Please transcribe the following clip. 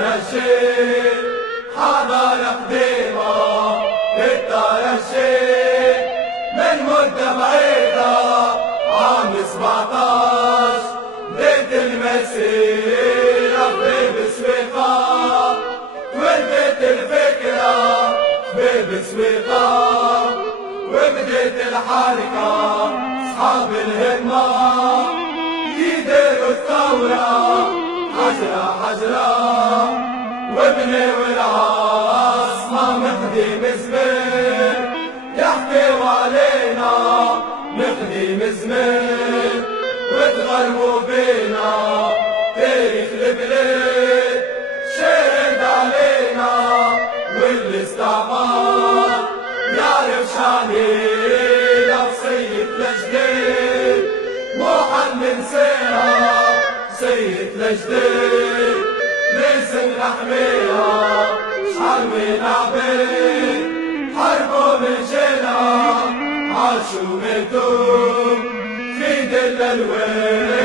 الشيخ حضارة قديمة يا الشيخ من مدة بعيدة عام 17 بديت المسيرة بسويقة ولدت الفكرة بسويقة وبديت الحركة أصحاب الهمة يديروا الثورة حجرة حجرة وابني والعاصمة مقديم زمن يحكيوا علينا نقديم زمن وتغربوا بينا تاريخ البلاد شاهد علينا واللي استعمر يعرف شعنينا بصيت لجديد محمد سيرة سيد لجديد لازم نحميها شحال من عبيد حربوا من جيلها عاشوا ماتوا في دل الواد